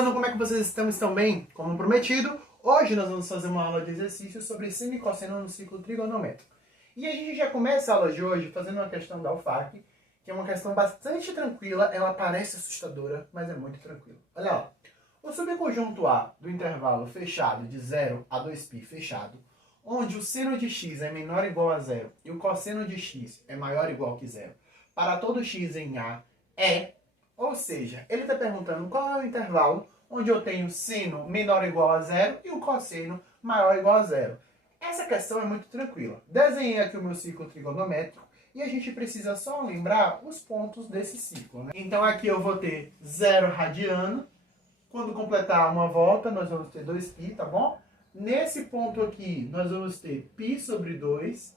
mano, como é que vocês estão? Estão bem? Como prometido, hoje nós vamos fazer uma aula de exercícios sobre seno e cosseno no ciclo trigonométrico. E a gente já começa a aula de hoje fazendo uma questão da UFAC, que é uma questão bastante tranquila, ela parece assustadora, mas é muito tranquila. Olha lá, o subconjunto A do intervalo fechado de 0 a 2π fechado, onde o seno de x é menor ou igual a 0 e o cosseno de x é maior ou igual que 0, para todo x em A é... Ou seja, ele está perguntando qual é o intervalo onde eu tenho seno menor ou igual a 0 e o cosseno maior ou igual a 0. Essa questão é muito tranquila. Desenhei aqui o meu ciclo trigonométrico e a gente precisa só lembrar os pontos desse ciclo, né? Então aqui eu vou ter 0 radiano. Quando completar uma volta, nós vamos ter 2π, tá bom? Nesse ponto aqui, nós vamos ter π sobre 2.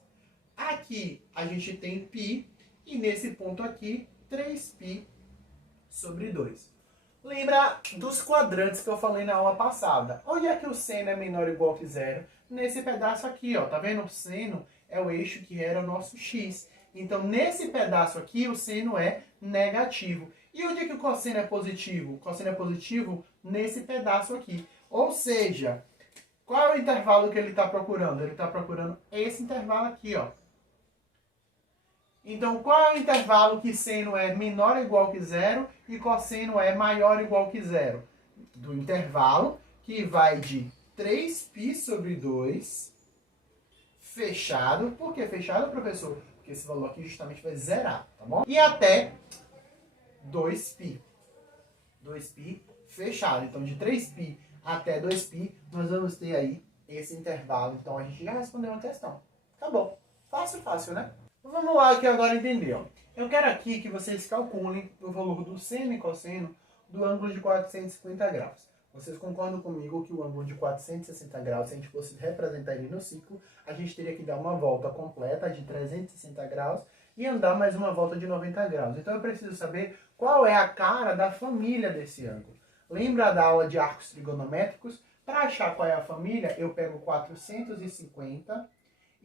Aqui a gente tem π e nesse ponto aqui, 3π sobre 2. Lembra dos quadrantes que eu falei na aula passada. Onde é que o seno é menor ou igual que 0? Nesse pedaço aqui, ó. Tá vendo? O seno é o eixo que era o nosso x. Então, nesse pedaço aqui, o seno é negativo. E onde é que o cosseno é positivo? O cosseno é positivo nesse pedaço aqui. Ou seja, qual é o intervalo que ele está procurando? Ele está procurando esse intervalo aqui, ó. Então, qual é o intervalo que seno é menor ou igual que 0 e cosseno é maior ou igual que 0? Do intervalo que vai de 3π sobre 2 fechado. Por que fechado, professor? Porque esse valor aqui justamente vai zerar, tá bom? E até 2π. 2π fechado. Então, de 3π até 2π, nós vamos ter aí esse intervalo. Então, a gente já respondeu uma questão. Acabou. Fácil, fácil, né? Vamos lá que agora entender, ó. Eu quero aqui que vocês calculem o valor do seno e cosseno do ângulo de 450 graus. Vocês concordam comigo que o ângulo de 460 graus, se a gente fosse representar ele no ciclo, a gente teria que dar uma volta completa de 360 graus e andar mais uma volta de 90 graus. Então eu preciso saber qual é a cara da família desse ângulo. Lembra da aula de arcos trigonométricos? Para achar qual é a família, eu pego 450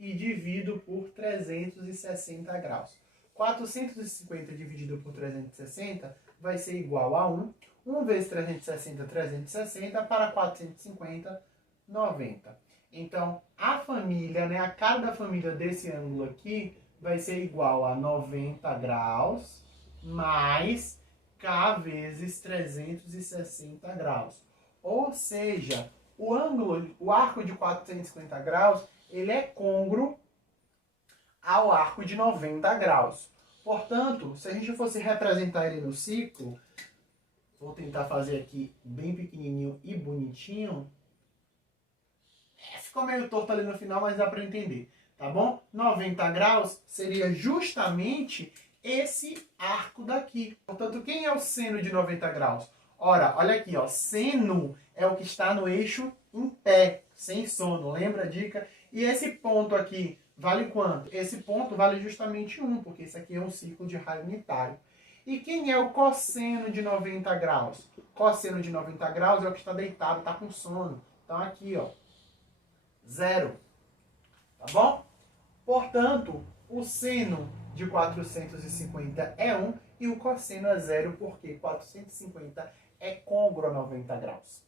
e divido por 360 graus. 450 dividido por 360 vai ser igual a 1. 1 vezes 360, 360, para 450, 90. Então, a família, né, a cara da família desse ângulo aqui vai ser igual a 90 graus mais K vezes 360 graus. Ou seja, o ângulo, o arco de 450 graus, ele é côngruo ao arco de 90 graus. Portanto, se a gente fosse representar ele no ciclo, vou tentar fazer aqui bem pequenininho e bonitinho. Ficou meio torto ali no final, mas dá para entender, tá bom? 90 graus seria justamente esse arco daqui. Portanto, quem é o seno de 90 graus? Ora, olha aqui, ó, seno é o que está no eixo em pé, sem sono, lembra a dica? E esse ponto aqui vale quanto? Esse ponto vale justamente 1, porque esse aqui é um ciclo de raio unitário. E quem é o cosseno de 90 graus? Cosseno de 90 graus é o que está deitado, está com sono. Então aqui, ó, 0. Tá bom? Portanto, o seno de 450 é 1 e o cosseno é 0, porque 450 é côngruo a 90 graus.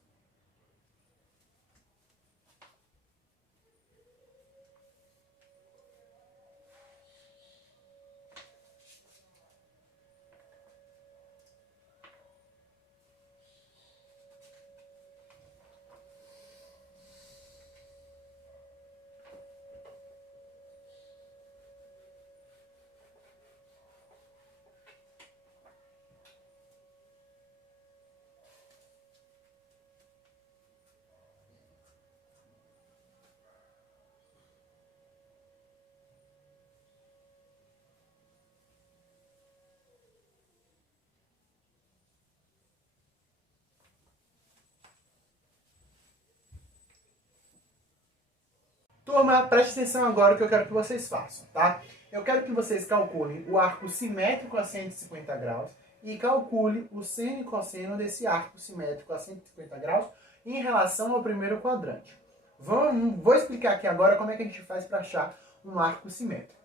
Turma, preste atenção agora que eu quero que vocês façam, tá? Eu quero que vocês calculem o arco simétrico a 150 graus e calcule o seno e cosseno desse arco simétrico a 150 graus em relação ao primeiro quadrante. Vou explicar aqui agora como é que a gente faz para achar um arco simétrico.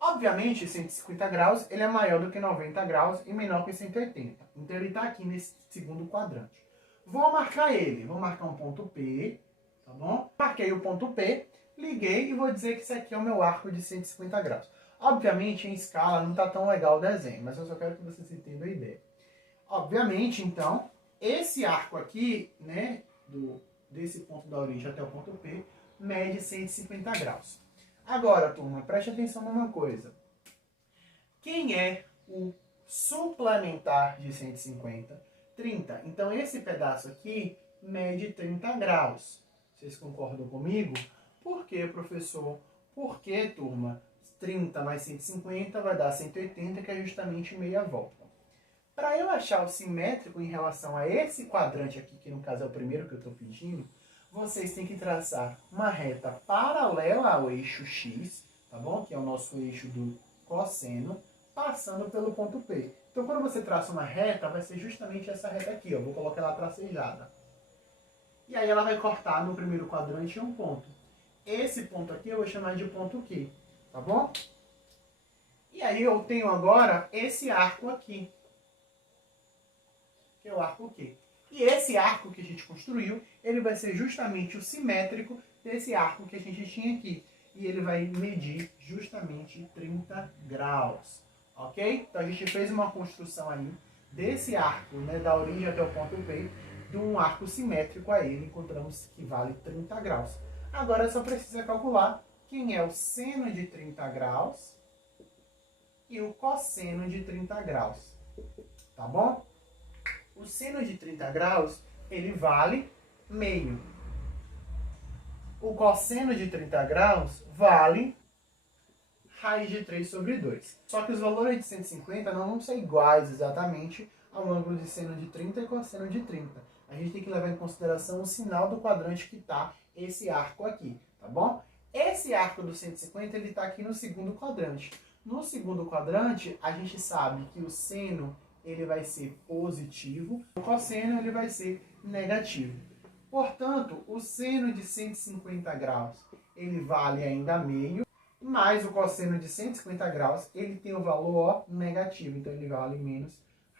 Obviamente, 150 graus ele é maior do que 90 graus e menor que 180. Então ele está aqui nesse segundo quadrante. Vou marcar ele. Vou marcar um ponto P, tá bom? Marquei o ponto P, liguei e vou dizer que esse aqui é o meu arco de 150 graus. Obviamente, em escala não está tão legal o desenho, mas eu só quero que vocês entendam a ideia. Obviamente, então, esse arco aqui, né, desse ponto da origem até o ponto P, mede 150 graus. Agora, turma, preste atenção numa coisa. Quem é o suplementar de 150? 30. Então, esse pedaço aqui mede 30 graus. Vocês concordam comigo? Por quê, professor? Porque, turma, 30 mais 150 vai dar 180, que é justamente meia volta. Para eu achar o simétrico em relação a esse quadrante aqui, que no caso é o primeiro que eu estou pedindo, vocês têm que traçar uma reta paralela ao eixo X, tá bom? Que é o nosso eixo do cosseno, passando pelo ponto P. Então, quando você traça uma reta, vai ser justamente essa reta aqui, ó. Vou colocar ela tracejada. E aí ela vai cortar no primeiro quadrante um ponto. Esse ponto aqui eu vou chamar de ponto Q, tá bom? E aí eu tenho agora esse arco aqui, que é o arco Q. E esse arco que a gente construiu, ele vai ser justamente o simétrico desse arco que a gente tinha aqui. E ele vai medir justamente 30 graus. Ok? Então a gente fez uma construção aí desse arco, né, da origem até o ponto P, de um arco simétrico a ele, encontramos que vale 30 graus. Agora só precisa calcular quem é o seno de 30 graus e o cosseno de 30 graus. Tá bom? O seno de 30 graus, ele vale meio. O cosseno de 30 graus vale raiz de 3 sobre 2. Só que os valores de 150 não vão ser iguais exatamente ao ângulo de seno de 30 e cosseno de 30. A gente tem que levar em consideração o sinal do quadrante que está esse arco aqui, tá bom? Esse arco do 150, ele está aqui no segundo quadrante. No segundo quadrante, a gente sabe que o seno ele vai ser positivo, o cosseno ele vai ser negativo. Portanto, o seno de 150 graus ele vale ainda meio, mas o cosseno de 150 graus ele tem o valor ó, negativo, então ele vale menos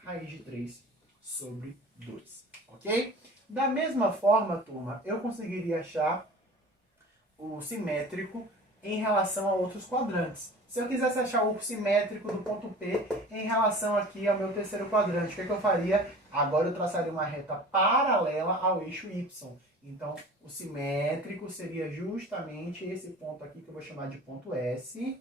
raiz de 3 sobre 2, ok? Da mesma forma, turma, eu conseguiria achar o simétrico em relação a outros quadrantes. Se eu quisesse achar o simétrico do ponto P em relação aqui ao meu terceiro quadrante, o que eu faria? Agora eu traçaria uma reta paralela ao eixo Y. Então, o simétrico seria justamente esse ponto aqui, que eu vou chamar de ponto S.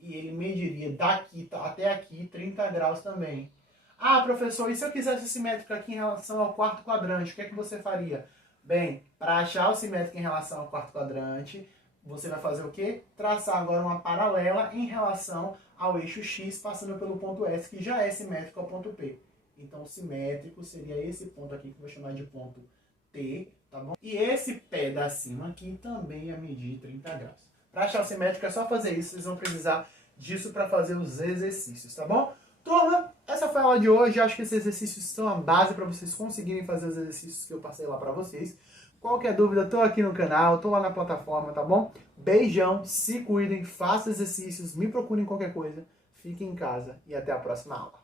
E ele mediria daqui até aqui 30 graus também. Ah, professor, e se eu quisesse o simétrico aqui em relação ao quarto quadrante, o que é que você faria? Bem, para achar o simétrico em relação ao quarto quadrante, você vai fazer o quê? Traçar agora uma paralela em relação ao eixo X, passando pelo ponto S, que já é simétrico ao ponto P. Então, o simétrico seria esse ponto aqui, que eu vou chamar de ponto T, tá bom? E esse pedacinho aqui também ia medir 30 graus. Para achar o simétrico é só fazer isso, vocês vão precisar disso para fazer os exercícios, tá bom? Turma, essa foi a aula de hoje. Acho que esses exercícios são a base para vocês conseguirem fazer os exercícios que eu passei lá para vocês. Qualquer dúvida, tô aqui no canal, tô lá na plataforma, tá bom? Beijão, se cuidem, façam exercícios, me procurem qualquer coisa. Fiquem em casa e até a próxima aula.